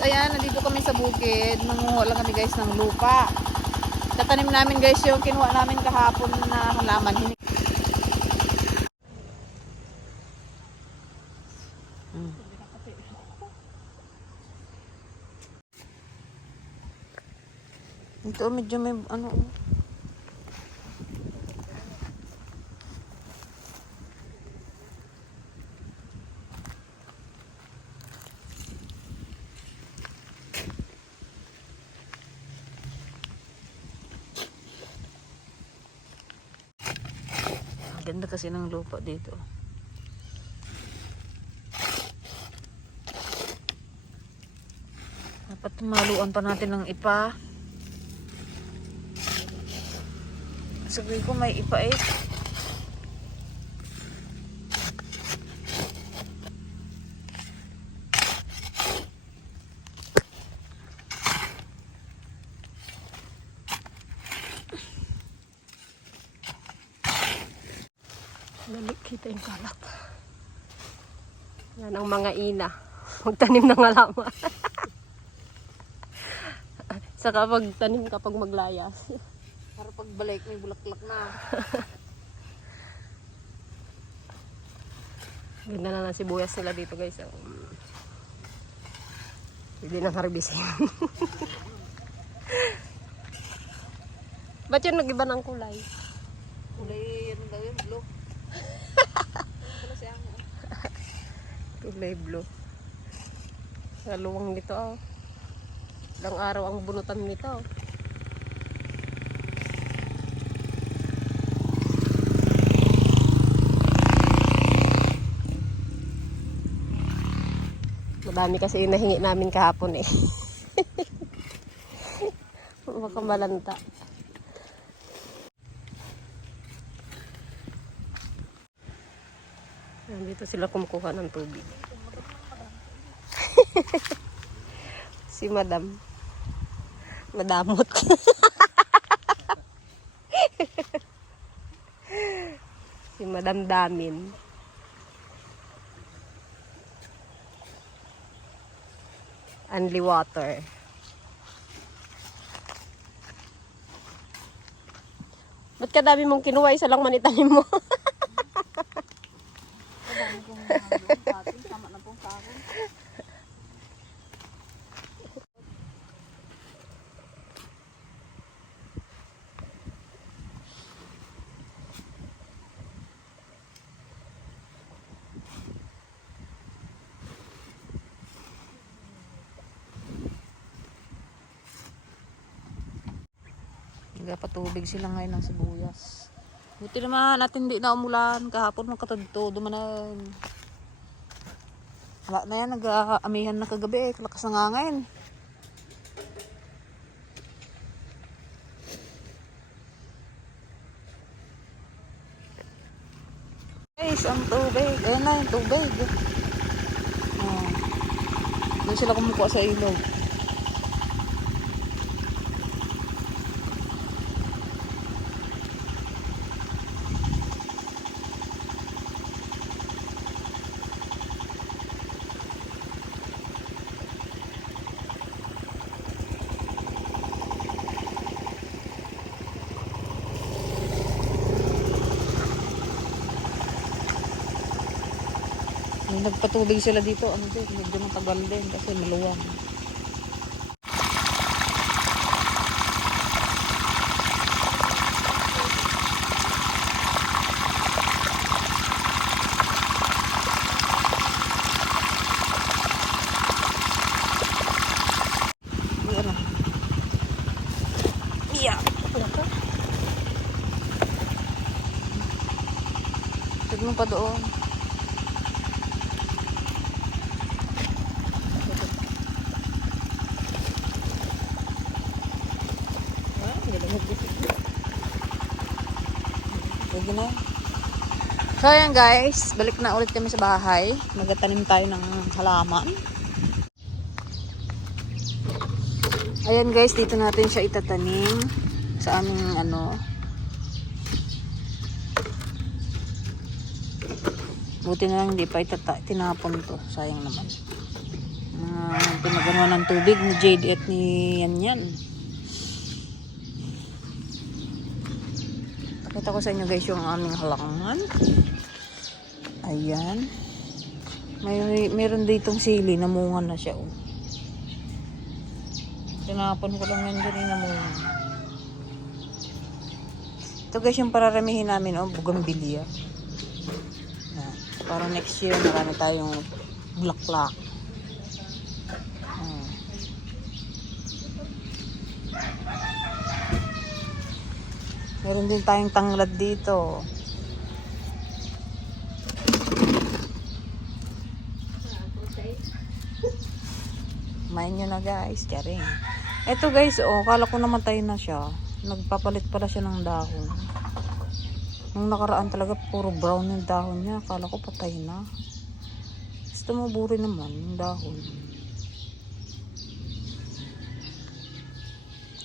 ayan, nandito kami sa bukid. Nangunguha lang kami guys ng lupa. Tatanim namin guys yung kinuha namin kahapon na halaman. Ito medyo may ano. Ganda kasi ng lupa dito. Dapat maluan pa natin ng ipa. Sabi ko may ipa eh. Kita yung kalat. Yan ang mga ina. Magtanim ng halaman. Saka magtanim kapag maglayas. Para pagbalik may bulaklak na. Ganda na ng sibuyas nila dito guys. Hindi na harbisin. Ba't yun nag-iba ng kulay? Kulay ano daw yun? Blue. Kulay blue. Sa luwang nito oh. Ilang araw ang bunutan nito. Madami kasi yung nahingi namin kahapon eh. Baka malanta. Dito sila kumukuha ng tubig. Si Madam. Madamot. Si Madam Damin. Only water. Ba't kadami mong kinuha? Isa lang man itanim mo. Tama na pong sa akin. Nagpatubig sila ngayon ng sibuyas. Buti naman natin hindi na umulan. Kahapon makatudto. Dumanan. Wala na yan. Nag-amihan na kagabi. Kalakas na nga ngayon. Guys, ang tubig. Ayan na yung tubig. Oh. Doon sila kumukuha sa ilog. Nagpatubig sila dito, ano din, medyo matagal din kasi maluwang. Ano? Iya. Tignan pa doon. Pwede na. So ayan guys, balik na ulit kami sa bahay. Magtanim tayo ng halaman. Ayan guys, dito natin siya itatanim sa aming ano. Buti na lang hindi pa tinapon to. Sayang naman. Pinagawa ng tubig ni Jade at ni Yan. Pakita ko sa inyo guys yung aming halaman. Ayan. Meron ditong sili, namunga na siya. Oh. Tinapon ko lang yan dyan, namunga. Ito guys yung pararamihin namin, bougainvillea. Para next year marami tayong bulaklak. Meron din tayong tanglad dito. Kumain nyo na guys. Tiyaring. Ito guys, kala ko namatay na siya. Nagpapalit pala siya ng dahon. Nung nakaraan talaga, puro brown yung dahon niya. Akala ko patay na. Gusto mo buri naman yung dahon.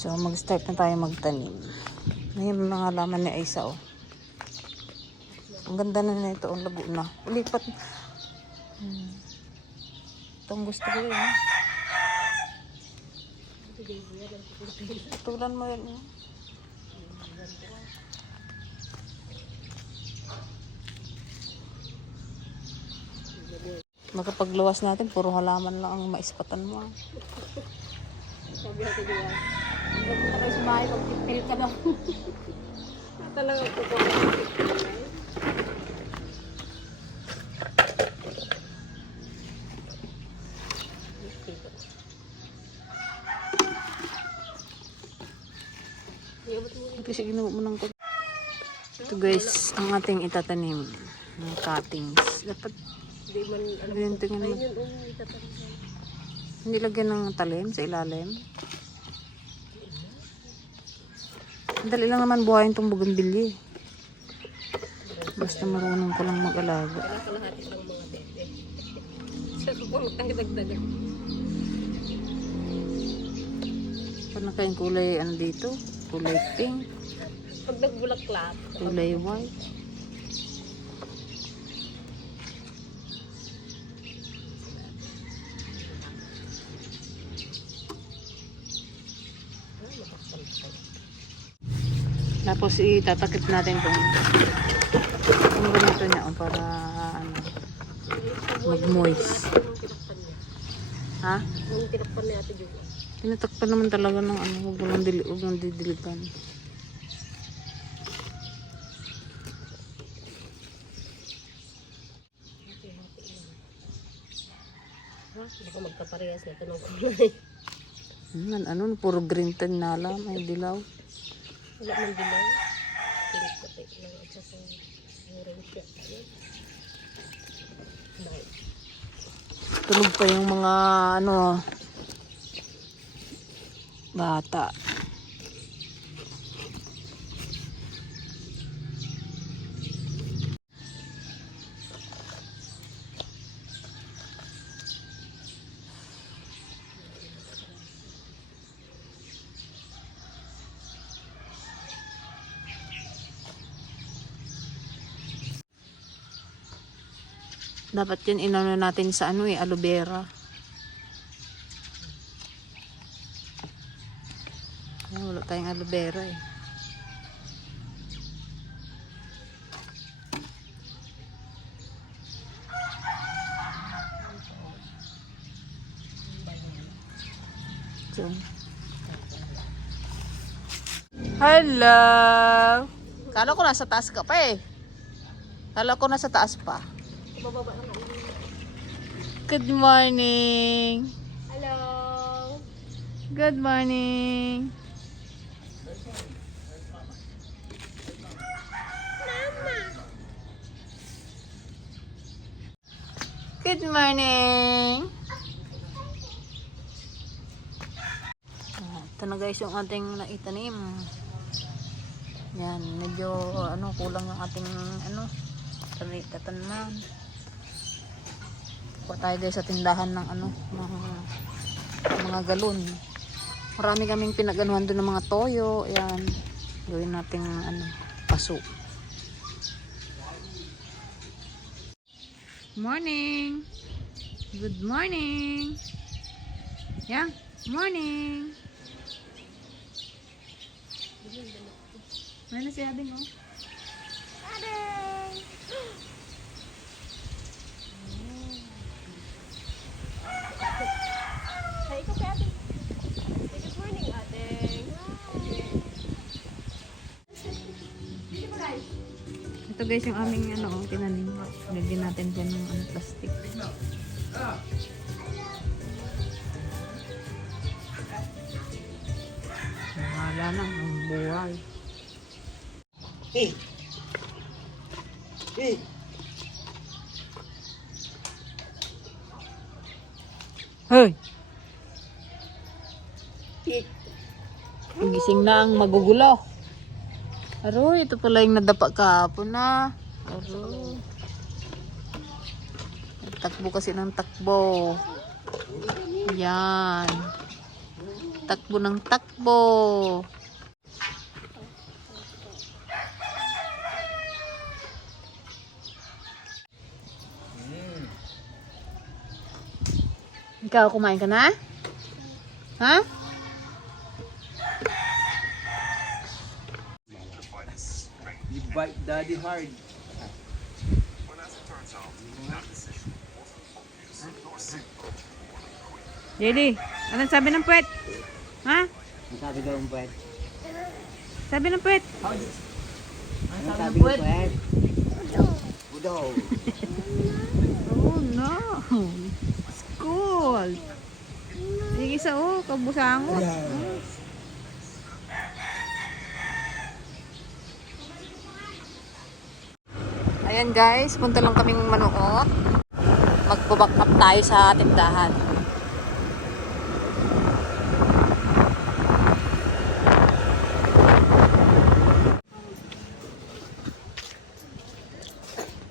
So, mag-start na tayo magtanim. Ngayon mga halaman ni Aisa, Ang ganda na nito, ang labo na. Ulipat. Itong gusto ko yun. Tulan mo yan. Magkapagluwas natin, puro halaman lang ang maispatan mo. Sabi natin diba, huwag mo na kayo sumahay, mag-pil ka daw. Talaga ito ko. Kasi ginawa mo ng ito guys, ang ating itatanim ng cuttings. Dapat Hindi man, tingnan mo. Hindi lagyan ng talim sa ilalim. Dali lang naman buhayin itong bougainvillea. Basta marunong ko lang mag-alaga. Kalahati lang mga dede. Sa kung magkahidagdagan. Paano kayong kulay dito? Kulay pink. Pag nagbulaklak. Kulay white. Tapos itatakip natin itong ganito niya para mag-moist. Ha? Nung tinakpan ni Ate Julia. Tinatakpan naman talaga ng huwag lang didiligan. Baka magkaparehas na ito ng kulay. Puro green tin na lang, may dilaw. Wala man dilaw. Pilit pati lang at saka orange siya. Tulog pa yung mga bata. Dapat yun inano natin sa aloe vera. Wala tayong aloe vera eh. So. Hello! Kala ko nasa taas ka pa eh. Kala ko nasa taas pa. Bababa na. Good morning. Hello. Good morning. Mama. Good morning. Ito na guys yung ating naitanim. Yan, medyo kulang yung ating tatanman. Kuha tayo guys sa tindahan ng mga galon. Marami kaming pinaganuhan doon ng mga toyo. Ayan. Gawin nating paso. Morning. Good morning. Yeah. Morning. Ano si Ading, oh? Hey, ikaw kaya ate. Good morning, ate. Ito guys yung aming ano, oh, tinanim. Lagyan natin dyan ng ano, plastic. Wala na, ang buhay. Hey! Hey! Hoy! Gising na ang magugulo. Aroy, ito pala yung nadapa kahapon na. Aroy. Takbo kasi ng takbo. Yan. Takbo ng takbo. Ikaw, kumain ka na? Ha? You bite daddy hard. Jelly, anong sabi ng puwet? Ha? Ang sabi daw ng puwet? Sabi ng puwet? Ang sabi ng puwet? Udo. Oh no. School. Sige sa kabusangot. Ayan guys, punta lang kaming manood. Magbaback up tayo sa tindahan.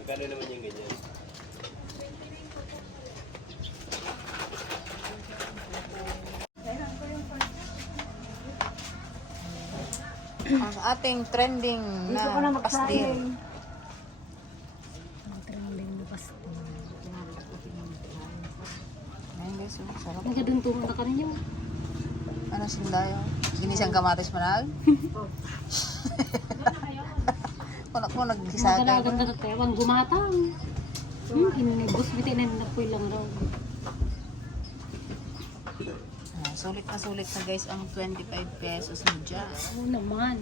Magkano naman yung ganyan? Ang ating trending na pastil. Ayan guys, sarap. Nagaduntungan na ka ninyo. Ano sindayo? Ginisang kamatis manag? Kunak mo nagkisagay. Magalagan na tayo. Ang gumatang. Inibus. Bitin na po lang raw. Sulit na guys ang 25 pesos na dyan. Oo naman.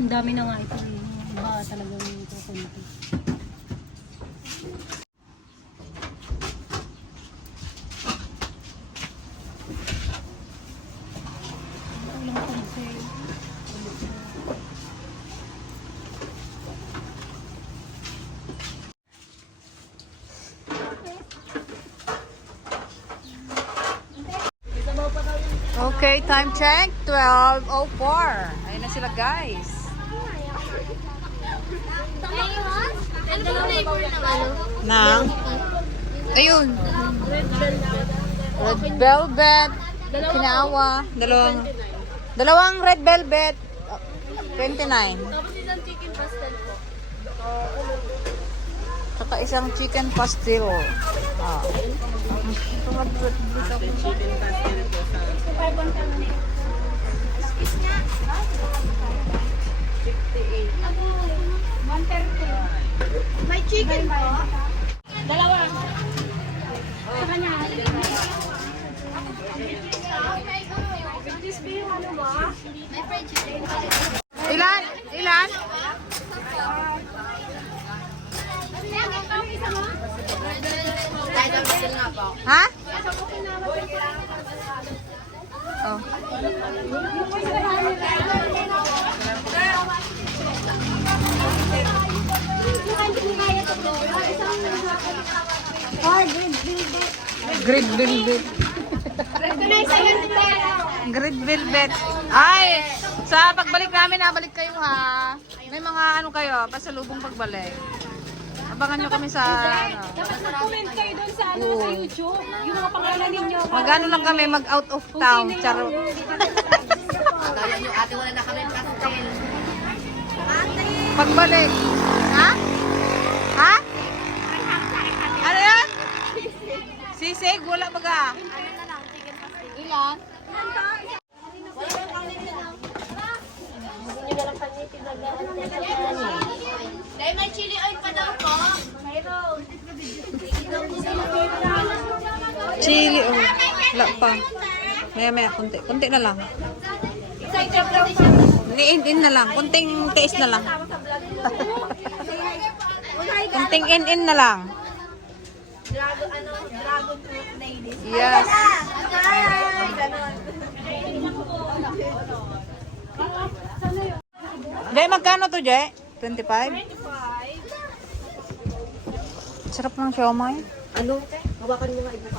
Ang dami na nga ito. Ba talagang kukunti. Walang pansin. Okay, time check. 12:04. Ayun na sila guys. Ano ba flavor ng ano? Na? Ayun. Red velvet. Kinawa. Dalawang red velvet. 29. Tapos isang chicken pastel po. Saka isang chicken pastil. Ah. May chicken po. Dalawa. Sa kanya. May fried chicken. Ilan? Ilan? Ha? Oh. Grid velvet. Grid velvet. Ay, sa pagbalik namin, nabalik kayo ha. May mga ano kayo, pasalubong pagbalik. Abangan nyo kami sa ano. Dapat mag-comment kayo doon sa ano sa YouTube. Yung mga pangalan ninyo. Mag-ano lang kami, mag-out of town. Charo. Pagbalik. Ha? Ha? Ano yan? Sisig? Wala baga. Ilan? Dahil may chili oil pa daw po. Mayroon. Chili, oh. Wala pa. Maya, kunti. Kunti na lang. In na lang. Kunting tiis na lang. Kunting in na lang. Dragon fruit ladies. Yes. Jay, magkano to, Jay? 25? Sarap ng siomay. Ano? Hawakan mo nga ibuka.